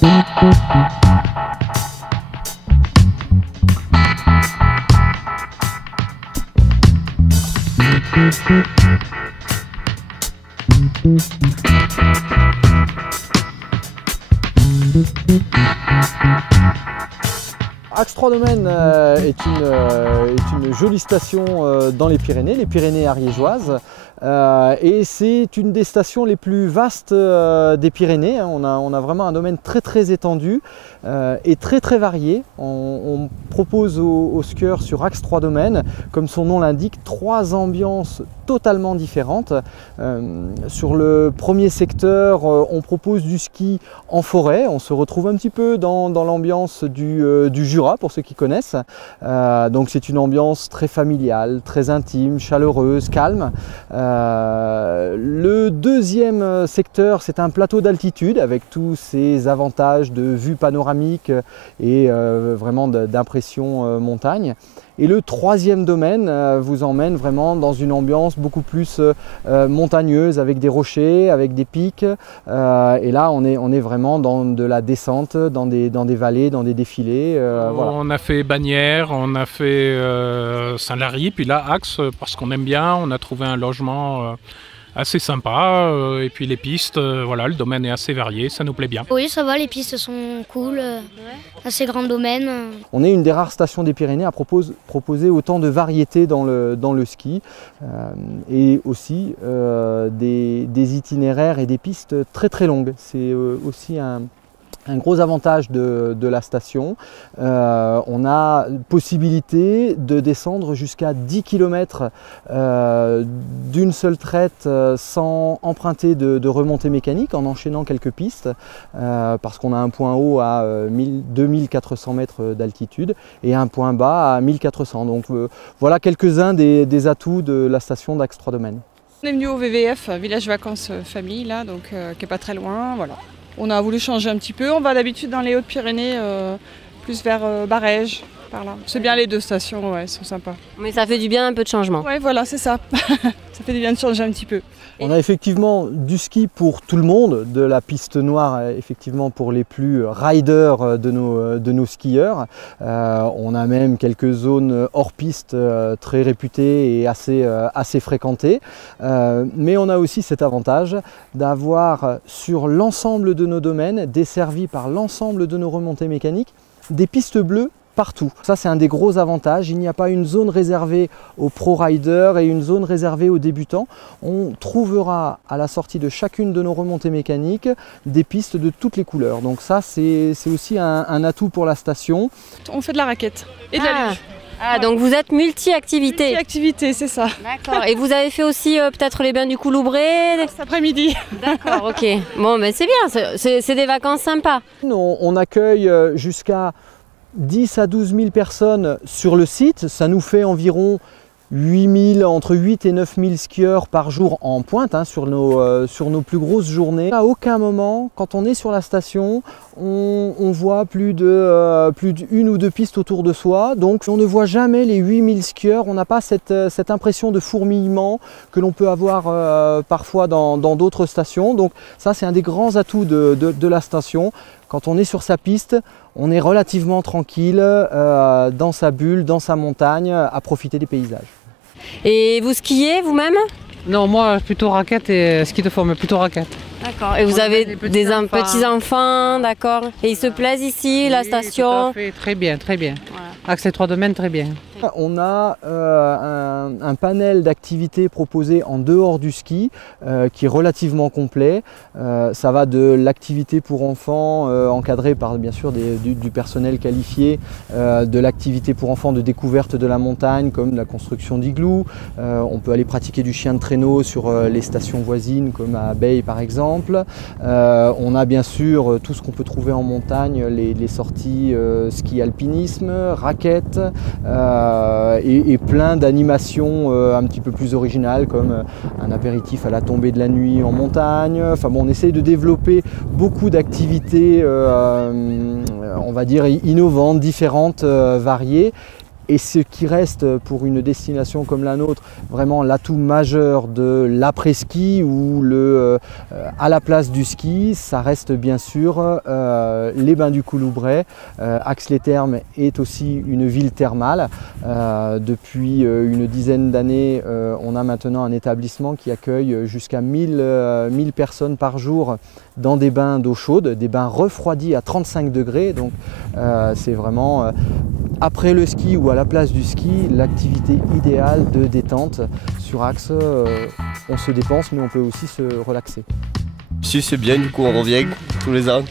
Axe 3 Domaines est une jolie station dans les Pyrénées ariégeoises. Et c'est une des stations les plus vastes des Pyrénées. On a vraiment un domaine très étendu et très varié. On propose aux skieurs sur Axe 3 Domaines, comme son nom l'indique, 3 ambiances totalement différentes. Sur le premier secteur, on propose du ski en forêt. On se retrouve un petit peu dans l'ambiance du Jura, pour ceux qui connaissent. Donc c'est une ambiance très familiale, très intime, chaleureuse, calme. Le deuxième secteur, c'est un plateau d'altitude avec tous ses avantages de vue panoramique et vraiment d'impression montagne. Et le troisième domaine vous emmène vraiment dans une ambiance beaucoup plus montagneuse, avec des rochers, avec des pics. Et là, on est vraiment dans de la descente, dans des vallées, dans des défilés. Voilà. On a fait Bagnères, on a fait Saint-Lary, puis là Axe, parce qu'on aime bien, on a trouvé un logement assez sympa, et puis les pistes, voilà, le domaine est assez varié, ça nous plaît bien. Oui, ça va, les pistes sont cool, assez grand domaine. On est une des rares stations des Pyrénées à proposer autant de variétés dans le ski et aussi des itinéraires et des pistes très longues. C'est aussi un gros avantage de la station. On a possibilité de descendre jusqu'à 10 km d'une seule traite sans emprunter de remontée mécanique, en enchaînant quelques pistes, parce qu'on a un point haut à 2400 mètres d'altitude et un point bas à 1400. Donc voilà quelques-uns des atouts de la station d'Axe 3 Domaines. On est venu au VVF, Village Vacances Famille, là, donc, qui n'est pas très loin. Voilà. On a voulu changer un petit peu. On va d'habitude dans les Hautes-Pyrénées, plus vers Barège, par là. C'est bien les deux stations, ouais, sont sympas. Mais ça fait du bien un peu de changement. Ouais, voilà, c'est ça. Ça fait du bien de changer un petit peu. On a effectivement du ski pour tout le monde, de la piste noire effectivement pour les plus riders de nos skieurs. On a même quelques zones hors piste très réputées et assez fréquentées. Mais on a aussi cet avantage d'avoir sur l'ensemble de nos domaines, desservis par l'ensemble de nos remontées mécaniques, des pistes bleues partout. Ça, c'est un des gros avantages. Il n'y a pas une zone réservée aux pro-riders et une zone réservée aux débutants. On trouvera à la sortie de chacune de nos remontées mécaniques des pistes de toutes les couleurs. Donc ça, c'est aussi un atout pour la station. On fait de la raquette et de la luge. Ah, donc vous êtes multi-activité. Multi-activité, c'est ça. D'accord. Et vous avez fait aussi peut-être les bains du Couloubré cet après-midi. D'accord, ok. Bon, ben c'est bien, c'est des vacances sympas. On accueille jusqu'à 10 à 12 000 personnes sur le site. Ça nous fait environ entre 8 et 9 000 skieurs par jour en pointe sur nos plus grosses journées. À aucun moment, quand on est sur la station, on voit plus d'une ou deux pistes autour de soi. Donc on ne voit jamais les 8 000 skieurs. On n'a pas cette impression de fourmillement que l'on peut avoir parfois dans d'autres stations. Donc ça, c'est un des grands atouts de la station. Quand on est sur sa piste, on est relativement tranquille dans sa bulle, dans sa montagne, à profiter des paysages. Et vous skiez vous-même? Non, moi plutôt raquette et ski de fond, mais plutôt raquette. D'accord. Et vous avez des petits-enfants, d'accord. Et ils se plaisent ici, oui, la station? Tout à fait, très bien, très bien. Voilà. Axe 3 Domaines, très bien. On a un panel d'activités proposées en dehors du ski qui est relativement complet. Ça va de l'activité pour enfants encadrée par bien sûr du personnel qualifié, de l'activité pour enfants de découverte de la montagne comme la construction d'igloo. On peut aller pratiquer du chien de traîneau sur les stations voisines comme à Beille par exemple. On a bien sûr tout ce qu'on peut trouver en montagne, les sorties ski alpinisme, raquettes. Et plein d'animations un petit peu plus originales comme un apéritif à la tombée de la nuit en montagne. Enfin bon, on essaye de développer beaucoup d'activités on va dire innovantes, différentes, variées. Et ce qui reste pour une destination comme la nôtre, vraiment l'atout majeur de l'après-ski ou à la place du ski, ça reste bien sûr les bains du Couloubrais. Ax-les-Thermes est aussi une ville thermale. Depuis une dizaine d'années, on a maintenant un établissement qui accueille jusqu'à 1000 personnes par jour dans des bains d'eau chaude, des bains refroidis à 35 degrés. Donc c'est vraiment, après le ski ou à la place du ski, l'activité idéale de détente. Sur Ax, on se dépense mais on peut aussi se relaxer. Si c'est bien, du coup on revient tous les ans.